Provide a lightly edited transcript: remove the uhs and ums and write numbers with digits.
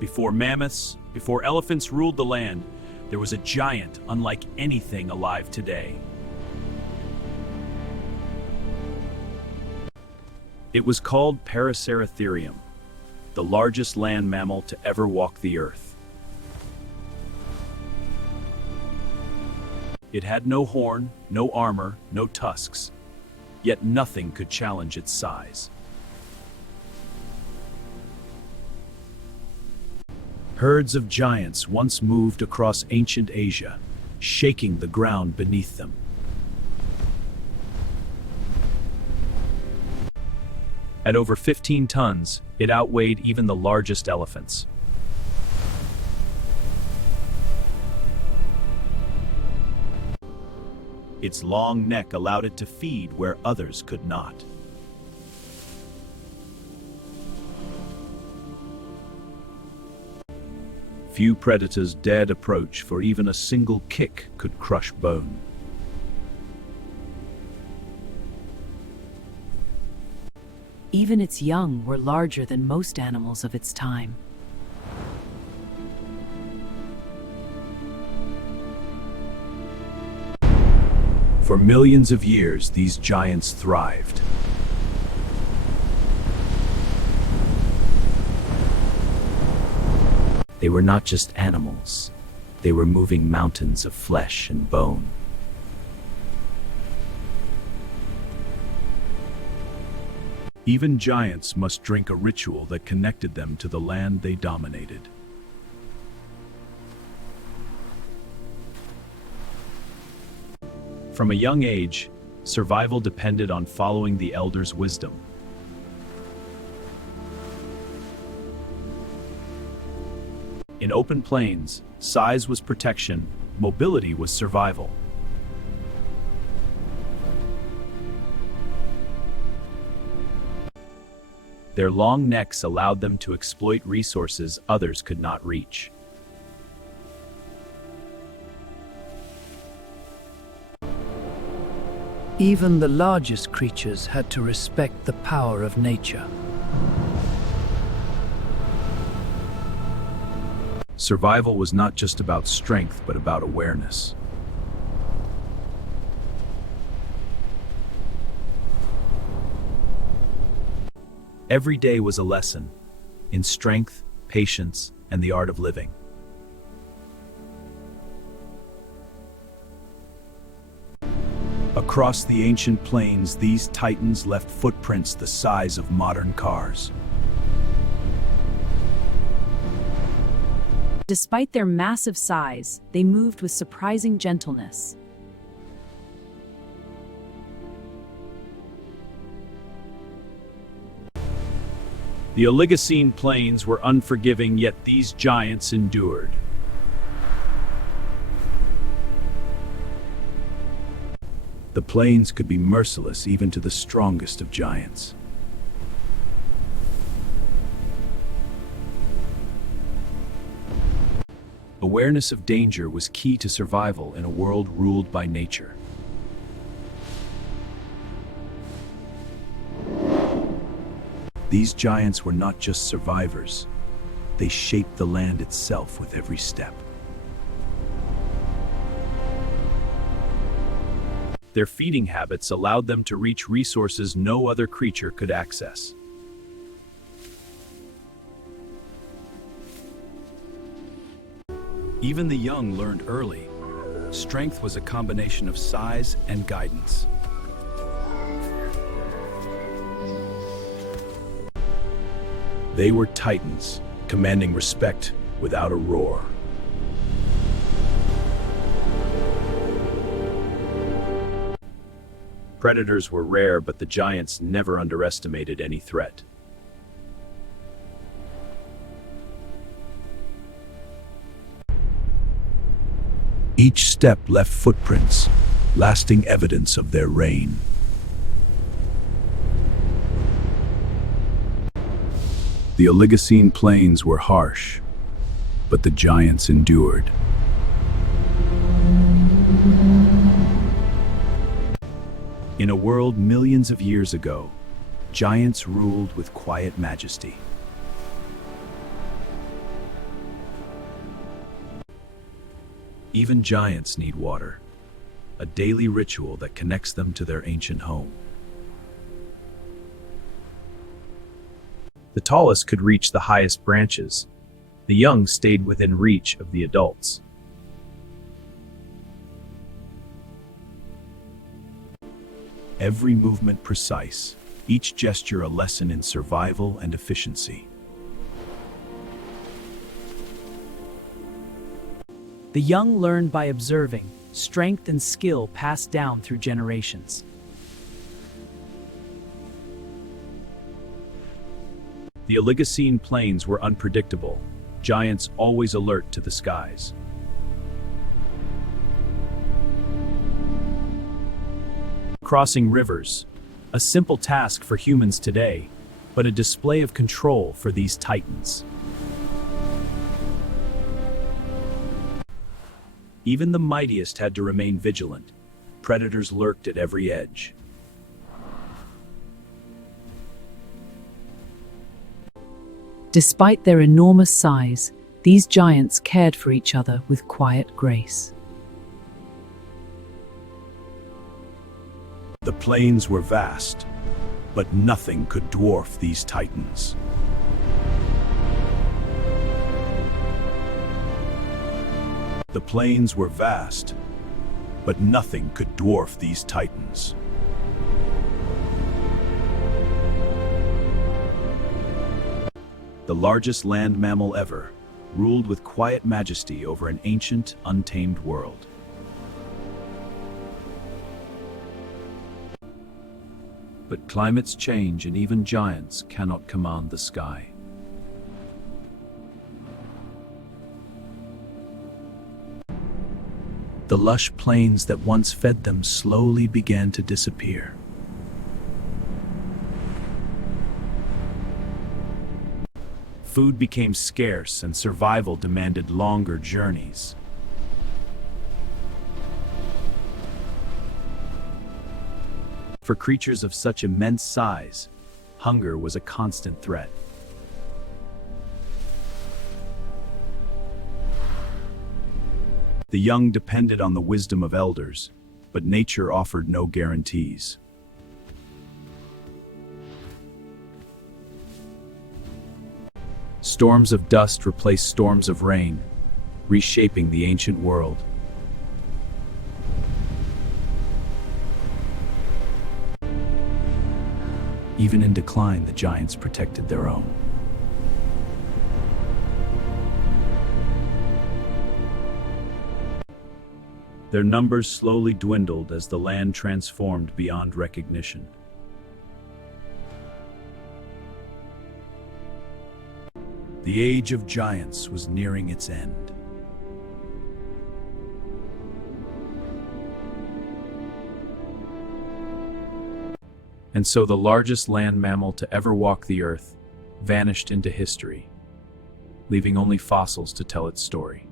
Before mammoths, before elephants ruled the land, there was a giant unlike anything alive today. It was called Paraceratherium, the largest land mammal to ever walk the earth. It had no horn, no armor, no tusks, yet nothing could challenge its size. Herds of giants once moved across ancient Asia, shaking the ground beneath them. At over 15 tons, it outweighed even the largest elephants. Its long neck allowed it to feed where others could not. Few predators dared approach, for even a single kick could crush bone. Even its young were larger than most animals of its time. For millions of years, these giants thrived. They were not just animals, they were moving mountains of flesh and bone. Even giants must drink a ritual that connected them to the land they dominated. From a young age, survival depended on following the elders' wisdom. In open plains, size was protection, mobility was survival. Their long necks allowed them to exploit resources others could not reach. Even the largest creatures had to respect the power of nature. Survival was not just about strength, but about awareness. Every day was a lesson in strength, patience, and the art of living. Across the ancient plains, these titans left footprints the size of modern cars. Despite their massive size, they moved with surprising gentleness. The Oligocene plains were unforgiving, yet these giants endured. The plains could be merciless even to the strongest of giants. Awareness of danger was key to survival in a world ruled by nature. These giants were not just survivors, they shaped the land itself with every step. Their feeding habits allowed them to reach resources no other creature could access. Even the young learned early. Strength was a combination of size and guidance. They were titans, commanding respect without a roar. Predators were rare, but the giants never underestimated any threat. Each step left footprints, lasting evidence of their reign. The Oligocene plains were harsh, but the giants endured. In a world millions of years ago, giants ruled with quiet majesty. Even giants need water, a daily ritual that connects them to their ancient home. The tallest could reach the highest branches. The young stayed within reach of the adults. Every movement precise, each gesture a lesson in survival and efficiency. The young learned by observing, strength and skill passed down through generations. The Oligocene plains were unpredictable, giants always alert to the skies. Crossing rivers, a simple task for humans today, but a display of control for these titans. Even the mightiest had to remain vigilant. Predators lurked at every edge. Despite their enormous size, these giants cared for each other with quiet grace. The plains were vast, but nothing could dwarf these titans. The plains were vast, but nothing could dwarf these titans. The largest land mammal ever, ruled with quiet majesty over an ancient, untamed world. But climates change and even giants cannot command the sky. The lush plains that once fed them slowly began to disappear. Food became scarce and survival demanded longer journeys. For creatures of such immense size, hunger was a constant threat. The young depended on the wisdom of elders, but nature offered no guarantees. Storms of dust replaced storms of rain, reshaping the ancient world. Even in decline, the giants protected their own. Their numbers slowly dwindled as the land transformed beyond recognition. The age of giants was nearing its end. And so the largest land mammal to ever walk the earth vanished into history, leaving only fossils to tell its story.